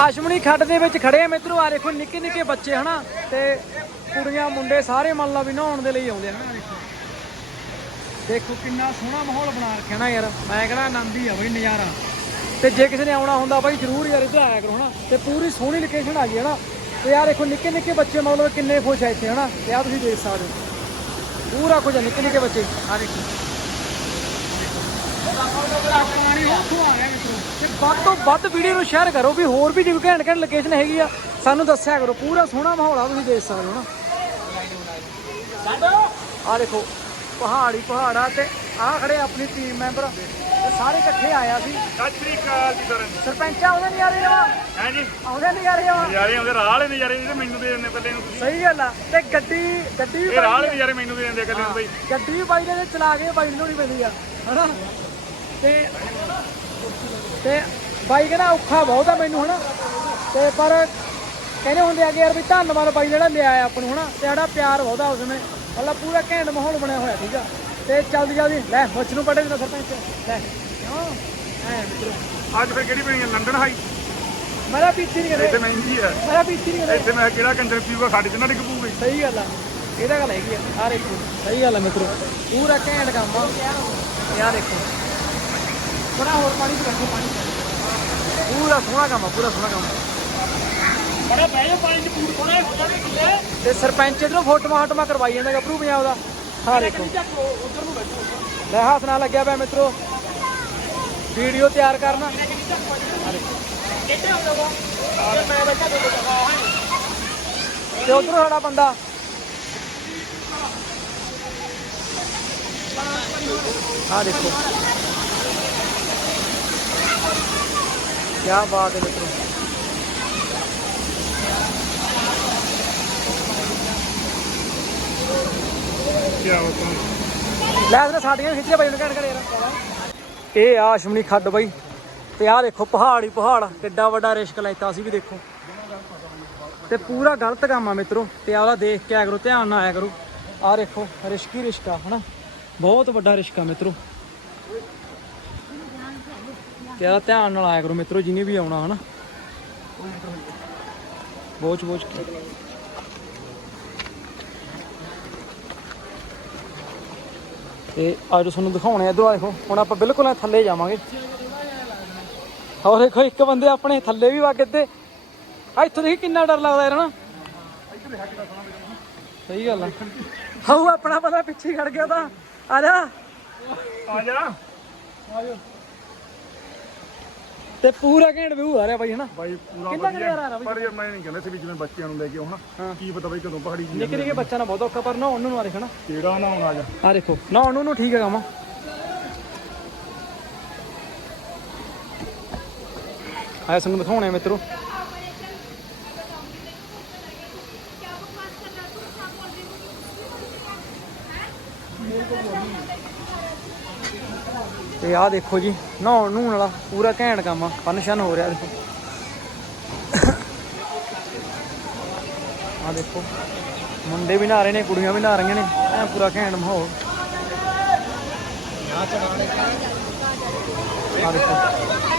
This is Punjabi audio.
ਆਸ਼ਮਣੀ ਖੱਡ ਦੇ ਵਿੱਚ ਖੜੇ ਆ ਮਿੱਤਰੋ ਆ ਦੇਖੋ ਨਿੱਕੇ ਨਿੱਕੇ ਬੱਚੇ, ਹਨਾ? ਤੇ ਕੁੜੀਆਂ, ਮੁੰਡੇ ਸਾਰੇ ਮੰਨ ਲਾ ਵੀ ਨਹਾਉਣ ਦੇ ਲਈ ਆਉਂਦੇ ਹਨ? ਦੇਖੋ। ਕਿੰਨਾ ਸੋਹਣਾ ਮਾਹੌਲ ਬਣਾ ਰੱਖਿਆ ਨਾ ਯਾਰ। ਮੈਂ ਕਹਿੰਦਾ ਆਨੰਦ ਹੀ ਆ ਬਈ, ਨਜ਼ਾਰਾ। ਤੇ ਜੇ ਕਿਸੇ ਨੇ ਆਉਣਾ ਹੁੰਦਾ ਬਾਈ, ਜਰੂਰ ਯਾਰ ਇੱਧਰ ਆਇਆ ਕਰੋ, ਹਨਾ? ਤੇ ਪੂਰੀ ਸੋਹਣੀ ਲੋਕੇਸ਼ਨ ਆ ਗਈ ਹਨਾ? ਤੇ ਯਾਰ ਦੇਖੋ ਨਿੱਕੇ ਨਿੱਕੇ ਬੱਚੇ ਮਤਲਬ ਕਿੰਨੇ ਖੁਸ਼ ਆ ਇੱਥੇ, ਹਨਾ? ਤੇ ਆ ਤੁਸੀਂ ਦੇਖ ਸਕਦੇ ਹੋ। ਪੂਰਾ ਖੁਸ਼ ਆ ਨਿੱਕੇ ਨਿੱਕੇ ਬੱਚੇ। ਆ ਦੇਖੋ। ਪਾਣੀ ਉੱਥੋਂ ਆ ਰਿਹਾ ਮਿੱਤਰੋ ਵੱਧ ਤੋਂ ਵੱਧ ਵੀਡੀਓ ਨੂੰ ਸ਼ੇਅਰ ਕਰੋ ਵੀ ਹੋਰ ਵੀ ਜਿਵੇਂ ਘੈਂਟ ਘੈਂਟ ਲੋਕੇਸ਼ਨ ਹੈਗੀ ਆ। ਸਾਨੂੰ ਦੱਸਿਆ ਕਰੋ ਪੂਰਾ ਸੋਹਣਾ ਮਾਹੌਲ ਆ ਤੁਸੀਂ ਦੇਖ ਸਕਦੇ ਹੋ ਨਾ। ਆ ਦੇਖੋ ਪਹਾੜੀ ਪਹਾੜਾ ਤੇ ਆ ਖੜੇ ਆਪਣੀ ਟੀਮ ਮੈਂਬਰ ਤੇ ਸਾਰੇ ਇਕੱਠੇ ਆਇਆ ਸੀ ਸਤਿ ਸ੍ਰੀ ਅਕਾਲ ਜੀ ਸਰ ਸਰਪੰਚ ਆਉਂਦੇ ਨਹੀਂ ਆ। ਰਹੇ ਆ ਹੈ ਜੀ? ਆਉਂਦੇ ਨਹੀਂ ਆ। ਰਹੇ ਆ ਨਜ਼ਾਰੇ ਆਉਂਦੇ ਰਾਹ ਵਾਲੇ ਨਜ਼ਾਰੇ ਜਿਹੜੇ ਮੈਨੂੰ ਦੇ ਦਿੰਦੇ ਪਹਿਲੇ ਨੂੰ ਤੁਸੀਂ। ਸਹੀ ਗੱਲ ਆ। ਤੇ ਗੱਡੀ ਗੱਡੀ ਵੀ ਰਾਹ ਵਾਲੇ ਨਜ਼ਾਰੇ ਮੈਨੂੰ ਦੇ ਦਿੰਦੇ ਇਕੱਲੇ ਨੂੰ ਬਈ। ਗੱਡੀ ਵੀ ਬਾਈ ਨੇ ਚਲਾ ਕੇ ਬਾਈ ਨੂੰ ਨਹੀਂ ਪੈਂਦੀ ਆ ਹਨਾ? ਤੇ ਤੇ ਬਾਈ ਕਹਿੰਦਾ ਔਖਾ ਬਹੁਤ ਆ ਮੈਨੂੰ ਹਨਾ। ਤੇ ਪਰ ਕਹਿੰਦੇ ਹੁੰਦੇ ਆ ਕਿ ਯਾਰ ਵੀ ਧੰਨਵਾਦ ਬਾਈ ਜਿਹੜਾ ਲਿਆਇਆ ਆਪ ਨੂੰ ਹਨਾ। ਤੇ ਸਾਡਾ ਪਿਆਰ ਬਹੁਤਾ ਉਸ ਨੇ ਮਤਲਬ ਪੂਰਾ ਘੈਂਟ ਮਾਹੌਲ ਬਣਿਆ ਹੋਇਆ ਠੀਕ ਆ ਤੇ ਜਲਦੀ ਜਲਦੀ ਲੈ ਮੁੱਛ ਨੂੰ ਪੜੇ ਨਾ ਸਰਪੰਚ। ਲੈ ਕਿਉਂ? ਐ ਮਿੱਤਰੋ। ਅੱਜ ਫਿਰ ਕਿਹੜੀ ਬਣੀ ਹੈ ਲੰਡਨ ਹਾਈ? ਮੇਰਾ ਪੀਤੀ ਨਹੀਂ ਇੱਥੇ ਕਰੇ ਮਹਿੰਗੀ ਹੈ ਮੇਰਾ ਪੀਤੀ ਨਹੀਂ ਕਰੇ ਇੱਥੇ ਮੈਂ ਕਿਹੜਾ ਕੰਜਰ ਪੀਊਗਾ ਸਾਡੇ ਤੇ ਨਾ ਡਿੱਗ ਸਹੀ ਗੱਲ ਆ। ਇਹਦਾ ਗੱਲ ਹੈਗੀ ਆ। ਆ ਦੇਖੋ। ਸਹੀ ਗੱਲ ਆ ਮਿੱਤਰੋ। ਪੂਰਾ ਘੈਂਟ ਕੰਮ ਆ। ਯਾਰ ਦੇਖੋ। ਥੋੜਾ ਹੋਰ ਪਾਣੀ ਚ ਰੱਖੋ ਪਾਣੀ ਪੂਰਾ ਸੋਹਣਾ ਕੰਮ ਆ ਪੂਰਾ ਸੋਹਣਾ ਕੰਮ ਬੜਾ ਬਹਿ ਜਾ ਪਾਣੀ ਚ ਪੂਰ ਥੋੜਾ ਹੋ ਜਾਵੇ ਕਿੱਲੇ ਤੇ ਸਰਪੰਚ ਇਧਰੋਂ ਫੋਟੋਆਂ ਹਟਮਾ ਕਰਵਾਈ ਜਾਂਦਾ ਗੱਭਰੂ ਪੰਜਾਬ ਦਾ। ਹਾਂ ਦੇਖੋ। ਉਧਰ ਨੂੰ ਬੈਠੋ ਲੈ ਹੱਥ ਨਾਲ ਲੱਗਿਆ ਪਿਆ ਮਿੱਤਰੋ। ਵੀਡੀਓ ਤਿਆਰ ਕਰਨਾ। ਦੇਖੋ। ਤੇ ਉਧਰੋਂ ਸਾਡਾ ਬੰਦਾ। ਆ ਦੇਖੋ। ਕੀ ਬਾਤ ਹੈ ਮਿੱਤਰੋ। ਕੀ ਹੋਤਾ ਲੈ ਉਹਨੇ ਸਾਡੀਆਂ ਖਿੱਚੀਆਂ ਬਾਈ ਨੂੰ ਕਹਿਣ ਯਾਰ। ਇਹ ਆ ਆਸ਼ਮਨੀ ਖੱਡ ਬਾਈ। ਤੇ ਆਹ ਦੇਖੋ ਪਹਾੜ ਹੀ ਪਹਾੜ ਕਿੱਡਾ ਵੱਡਾ ਰਿਸਕ ਲੈਤਾ ਸੀ ਵੀ ਦੇਖੋ। ਤੇ ਪੂਰਾ ਗਲਤ ਕੰਮ ਆ ਮਿੱਤਰੋ ਤੇ ਆਹ ਵਾਲਾ ਦੇਖ ਕੇ ਆਇਆ ਕਰੋ ਧਿਆਨ ਨਾਲ ਆਇਆ ਕਰੋ। ਆਹ ਦੇਖੋ ਰਿਸਕ ਹੀ ਰਿਸਕ ਆ ਹਨਾ। ਬਹੁਤ ਵੱਡਾ ਰਿਸਕ ਆ ਮਿੱਤਰੋ। ਤੇ ਧਿਆਨ ਨਾਲ ਆਇਆ ਕਰੋ ਮਿੱਤਰੋ ਜਿਨੇ ਵੀ ਆਉਣਾ ਹਨਾ। ਬੋਝ ਕੇ। ਤੇ ਅੱਜ ਤੁਹਾਨੂੰ ਦਿਖਾਉਣੇ ਆ ਇਧਰੋਂ ਦੇਖੋ ਹੁਣ ਆਪਾਂ ਬਿਲਕੁਲ ਥੱਲੇ ਜਾਵਾਂਗੇ। ਹੋਰ ਦੇਖੋ ਇੱਕ ਬੰਦੇ ਆਪਣੇ ਥੱਲੇ ਵੀ ਵਗ ਤੇ ਆ ਇੱਥੋਂ ਦੇਖੀ ਕਿੰਨਾ ਡਰ ਲੱਗਦਾ ਯਾਰ ਨਾ ਸਹੀ ਗੱਲ ਆ। ਹਾਉ ਆਪਣਾ ਬੰਦਾ ਪਿੱਛੇ ਖੜ ਗਿਆ ਤਾਂ। ਆ ਜਾ। ਆ ਜਾ। ਤੇ ਪੂਰਾ ਘੈਂਟ ਵਿਊ ਆ ਰਿਹਾ ਬਾਈ ਹਨਾ? ਬਾਈ ਪੂਰਾ ਕਿੰਨਾ ਨਜ਼ਾਰਾ ਆ ਰਿਹਾ ਵਧੀਆ ਪਰ ਯਾਰ ਮੈਂ ਨਹੀਂ ਕਹਿੰਦਾ ਸੀ ਵੀ ਜਿਵੇਂ ਬੱਚਿਆਂ ਨੂੰ ਲੈ ਕੇ ਆਉਣਾ। ਕੀ ਪਤਾ ਬਈ ਕਦੋਂ ਪਹਾੜੀ ਜੀ ਨਿੱਕੇ ਨਿੱਕੇ ਬੱਚਾ ਨਾ ਬਹੁਤ ਔਖਾ ਪਰ ਨਾ ਉਹਨੂੰ ਨੂੰ ਆ ਦੇਖਣਾ ਕਿਹੜਾ ਨਾ ਆ ਜਾ? ਆ ਦੇਖੋ ਨਾ ਉਹਨੂੰ ਨੂੰ ਠੀਕ ਹੈ ਕੰਮ। ਆਇਆ ਸਾਨੂੰ ਦਿਖਾਉਣੇ ਆ ਮਿੱਤਰੋ। ਤੇ ਆਹ ਦੇਖੋ ਜੀ, ਨਹਾਉਣ ਨੂੰ ਵਾਲਾ ਪੂਰਾ ਘੈਂਟ ਕੰਮ ਆ ਫਨਸ਼ਨ ਹੋ ਰਿਹਾ ਦੇਖੋ ਆਹ ਦੇਖੋ, ਮੁੰਡੇ ਵੀ ਨਹਾ ਰਹੇ ਨੇ, ਕੁੜੀਆਂ ਵੀ ਨਹਾ ਰਹੀਆਂ ਨੇ, ਐ ਪੂਰਾ ਘੈਂਟ ਮਾਹੌਲ। ਆਹ ਦੇਖੋ।